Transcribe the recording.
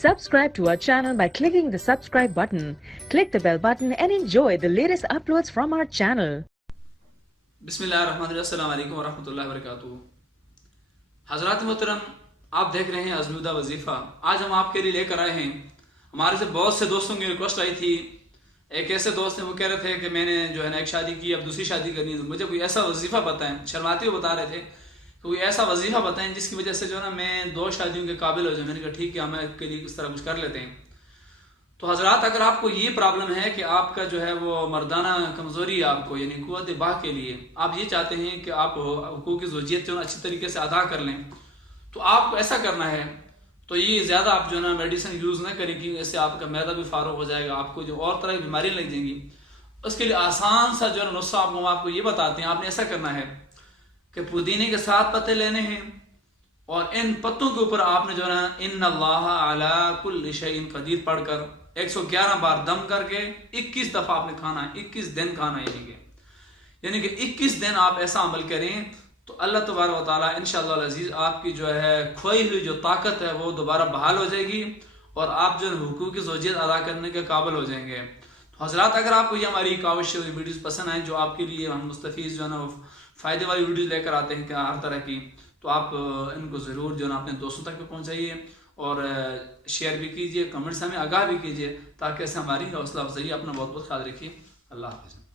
Subscribe to our channel by clicking the subscribe button. Click the bell button and enjoy the latest uploads from our channel. बिस्मिल्लाहिर्रहमानिर्रहीम, अस्सलाम वालेकुम वरहमतुल्लाहि वबरकातुहू। हज़रात मोहतरम, आप देख रहे हैं अज़मीदा वजीफ़ा। आज हम आपके लिए लेकर आए हैं, हमारे से बहुत से दोस्तों की रिक्वेस्ट आई थी। एक ऐसे दोस्त हैं, वो कह रहे थे कि मैंने जो है ना एक शादी की, अब दूसरी शादी करनी है, तो मुझे कोई ऐसा वजीफ़ा बताएं। शर्माते हुए बता रहे थे कि कोई ऐसा वजीफ़ा बताएं जिसकी वजह से जो है ना मैं 2 शादियों के काबिल हो जाऊँ। मैंने कहा ठीक है, हम आपके लिए इस तरह कुछ कर लेते हैं। तो हजरात, अगर आपको ये प्रॉब्लम है कि आपका जो है वो मर्दाना कमज़ोरी है, आपको यानी कुव्वत बाह के लिए आप ये चाहते हैं कि आप हुकूक ज़ौजियत जो है अच्छी तरीके से अदा कर लें, तो आपको ऐसा करना है। तो ये ज़्यादा आप जो है ना मेडिसिन यूज़ ना करें, कि इससे आपका मैदा भी फारुग हो जाएगा, आपको जो और तरह की बीमारियाँ लग जाएंगी। उसके लिए आसान सा जो है नुस्खा आपको ये बताते हैं। आपने ऐसा करना है कि पुदीने के 7 पत्ते लेने हैं और इन पत्तों के ऊपर आपने जो है ना इन्नल्लाह अला कुल्लि शैइन क़दीर पढ़कर 111 बार दम करके 21 दफा आपने खाना है। 21 दिन खाना है, यानी कि 21 दिन आप ऐसा अमल करें तो अल्लाह तबारक व तआला इंशाअल्लाह अज़ीज़ आपकी जो है खोई हुई जो ताकत है वो दोबारा बहाल हो जाएगी और आप जो हुकूक की ज़ौजियत अदा करने के काबिल हो जाएंगे। तो हज़रात, अगर आपको ये हमारी काविश वीडियोज़ पसंद आए, जो आपके लिए हम मुस्तफ़ीज़ जो है ना फ़ायदे वाली वीडियोज़ लेकर आते हैं क्या हर तरह की, तो आप इनको ज़रूर जो है ना अपने दोस्तों तक भी पहुँचाइए और शेयर भी कीजिए, कमेंट्स हमें आगाह भी कीजिए, ताकि ऐसे हमारी हौसला अफजाई। अपना बहुत बहुत ख्याल रखिए। अल्लाह हाफ़िज़।